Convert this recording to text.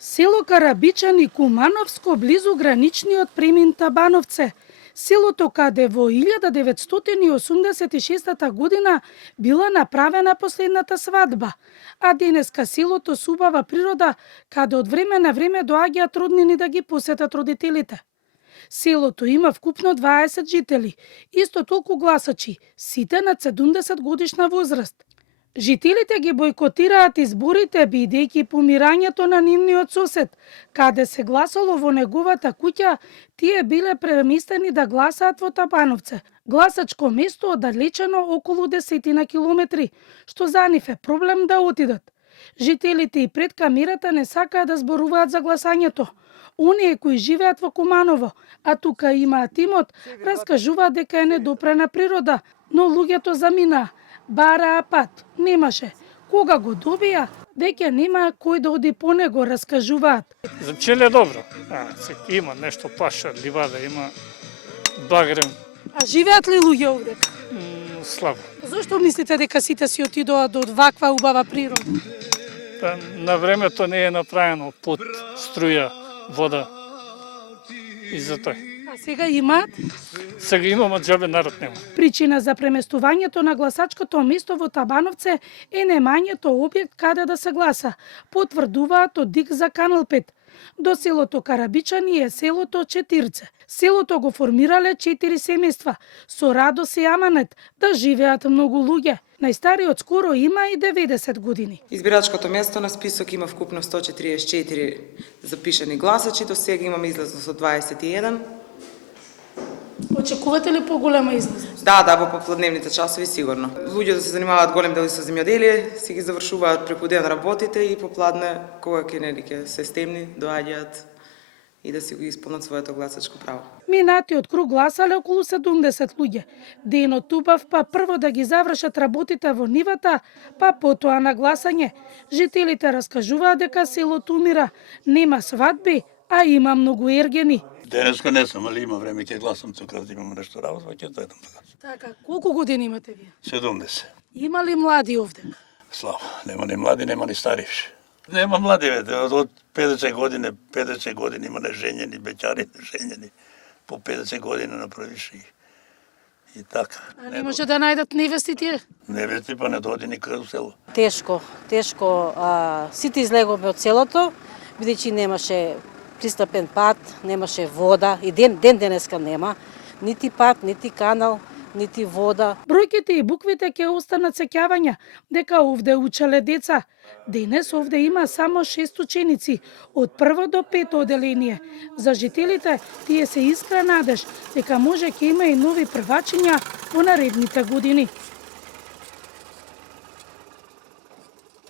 Село Карабичани, Кумановско, близу граничниот премин Табановце. Селото каде во 1986 година била направена последната свадба, а денеска селото со убава природа, каде од време на време доаѓаат роднини да ги посетат родителите. Селото има вкупно 20 жители, исто толку гласачи, сите над 70 годишна возраст. Жителите ги бойкотираат изборите, бидејќи помирањето на нивниот сосед, каде се гласало во неговата куќа, тие биле преместени да гласаат во Табановце, гласачко место оддалечено околу 10 километри, што за нив е проблем да отидат. Жителите и пред камерата не сакаат да зборуваат за гласањето. Оние кои живеат во Куманово, а тука имаат имот, раскажуваат дека е недопрена природа, но луѓето заминаа. Бараа пат, немаше. Кога го добија, веќе нема кој да оди по него, раскажуваат. За пчели е добро. Има нешто паша, ливада, има багрем. А живеат ли луѓе овде? Слабо. Зошто мислите дека сите си отидоа до ваква убава природа? На времето не е направено пут, струја, вода. И за тој. А сега имаат? Сега имам, а џабе народ нема. Причина за преместувањето на гласачкото место во Табановце е немањето објект каде да се гласа, потврдуваат од ДИК за Канал 5. До селото Карабичани е селото Четирце. Селото го формирале 4 семејства, со радост и аманет да живеат многу луѓе. Најстариот скоро има и 90 години. Избирачкото место на список има вкупно 144 запишани гласачи, до сега имаме излазност од 21. Очекувате ли поголема излазност? Да, во попладневните часови сигурно. Луѓето се занимаваат голем дел со земјоделие, си ги завршуваат преку ден работите и попладне, кога ќе се стемни, доаѓаат и да си го исполнат своето гласачко право. Минатиот круг гласале околу 70 луѓе. Денот убав, па прво да ги завршат работите во нивата, па потоа на гласање. Жителите раскажуваат дека селото умира, нема свадби, а има многу ергени. Денеска не сум, али има време ќе гласам, кога имам нешто работа, ќе дојдам така. Така, колку години имате вие? 70. Има ли млади овде? Слабо, нема ни млади, нема ни стари. Нема млади, од 50 години има неженjeni, беќари неженjeni. По 50 години направиш и така. А не може да најдат невести тие? Невести па не дојде никаде во село. Тешко. Сите излеговме од селото, бидејќи немаше пристапен пат, немаше вода и ден денеска нема. Нити пат, нити канал, нити вода. Бројките и буквите ќе останат сеќавања дека овде учеле деца. Денес овде има само 6 ученици од 1 до 5 оделение. За жителите тие се искра надеж дека може ќе има и нови првачиња во наредните години.